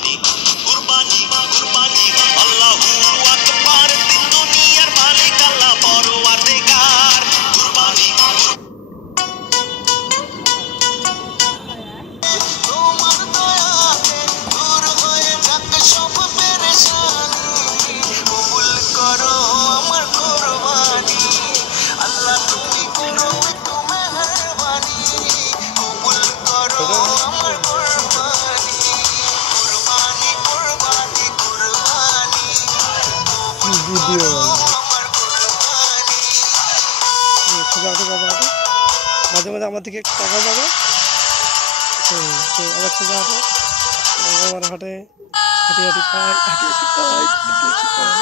কুরবানি কুরবানি কুরবানি আল্লাহু আকবার তিন দুনিয়ার মালিক আল্লাহ পরওয়ারদিগার কুরবানি তোমার দয়াতে দূর হয়ে যাক সব পেরেশানি কবুল করো আমার কুরবানি আল্লাহ তুমি করো একটু মেহেরবানি কবুল করো আমার কুরবানি কুরবানি কুরবানি কুরবানি ভিডিও আমার কুরবানি মাঝে মাঝে আমার দিকে টাকা পাবো তো আবার সোজা হাঁটো আমার হাটে হাঁটি হাঁটি পাই হাঁটি হাঁটি পাই হাঁটি হাঁটি পাই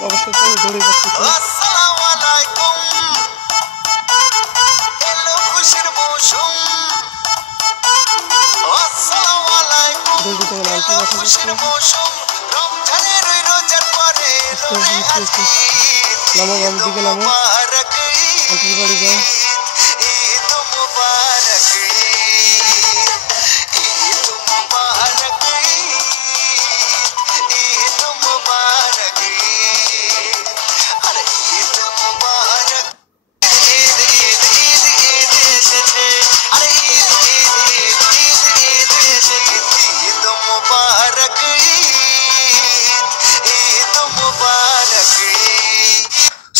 বাবার সাথে আমি দৌড়ে পাচ্ছি আসসালামু আলাইকুম এলো খুশির মৌসুম আসসালামু আলাইকুম দৌড় দিতে হবে এলো খুশির মৌসুম রমজানের ওই রোজার পরে নামো বাম দিকে নামো আন্টির বাড়ি যাও ঈদ মুবারক ঈদ মুবারক ঈদ মুবারক আরে ঈদ মুবারক ঈদ ঈদ ঈদ ঈদ এসেছে আরে ঈদ ঈদ ঈদ ঈদ ঈদ এসেছে ঈদ মুবারক ঈদ মুবারক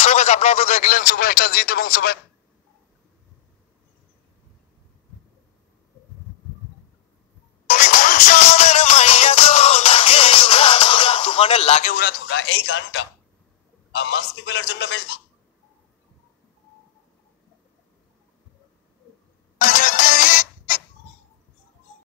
সো গাইস আপনারা তো দেখলেন সুপারস্টার জিৎ এবং সুপার তুফানের লাগে উড়া ধুরা এই গানটা মাস পিপলের জন্য বেশ